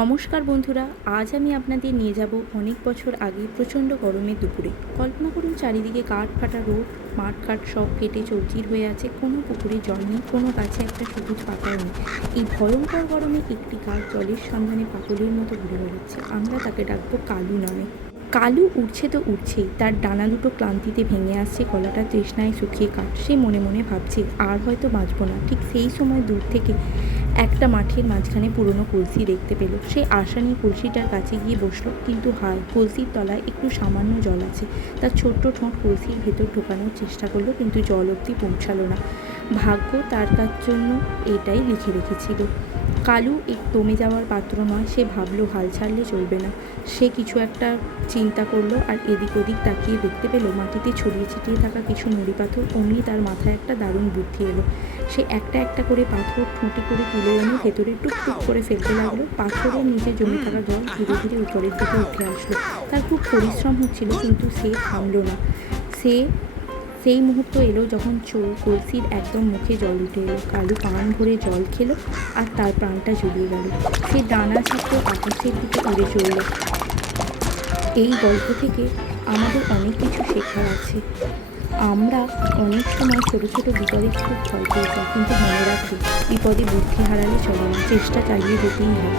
নমস্কার বন্ধুরা, আজ আমি আপনাদের নিয়ে যাব অনেক বছর আগে প্রচণ্ড গরমের দুপুরে। কল্পনা করুন, চারিদিকে কাঠ ফাটা রোড, মাঠ ঘাট সব কেটে চৌচির হয়ে আছে, কোনো পুকুরে জল নেই, কোনো গাছে একটা সবুজ পাতাও নেই। এই ভয়ঙ্কর গরমে একটি গাছ জলের সন্ধানে পাগলের মতো ঘুরে বেড়াচ্ছে। আমরা তাকে ডাকবো কালু নামে। কালু উড়ছে তো উড়ছেই, তার ডানা দুটো ক্লান্তিতে ভেঙে আসছে, গলাটা তৃষ্ণায় শুকিয়ে কাটছে। মনে মনে ভাবছে, আর হয়তো বাঁচবো না। ঠিক সেই সময় দূর থেকে একটা মাঠের মাঝখানে পুরনো কলসি দেখতে পেল। সে আশা নিয়ে কলসিটার কাছে গিয়ে বসলো, কিন্তু হায়, কলসির তলায় একটু সামান্য জল আছে। তার ছোট্ট ঠোঁট কলসির ভেতর ঢোকানোর চেষ্টা করলো, কিন্তু জল অবধি পৌঁছালো না। ভাগ্য তার জন্য এটাই লিখে রেখেছিল। কালু দমে যাওয়ার পাত্র নয়। সে ভাবলো, হাল ছাড়লে চলবে না। সে কিছু একটা চিন্তা করলো, আর এদিক ওদিক তাকিয়ে দেখতে পেল মাটিতে ছড়িয়ে ছিটিয়ে থাকা কিছু নুড়ি পাথর। অমনি তার মাথায় একটা দারুণ বুদ্ধি এলো। সে একটা একটা করে পাথর ঠোঁটে করে তুলে এনে ভেতরে টুকটুক করে ফেলতে লাগলো। পাথরের নিচে জমে থাকা জল ধীরে ধীরে উপরের দিকে উঠে আসলো। তার খুব পরিশ্রম হচ্ছিল, কিন্তু সে থামলো না। সেই মুহূর্ত এলো যখন কলসির একদম মুখে জল উঠে এলো। কালু কান ভরে জল খেলো, আর তার প্রাণটা জুড়িয়ে গেল। সে ডানা ছাড়তে আকাশের দিকে উড়ে চলল। এই গল্প থেকে আমাদের অনেক কিছু শেখার আছে। আমরা অনেক সময় ছোটো ছোটো বিপদে খুব ভয় পেয়ে যাই, কিন্তু মনে রাখি, বিপদে বুদ্ধি হারালে চলে না, চেষ্টা চালিয়ে যেতেই হয়।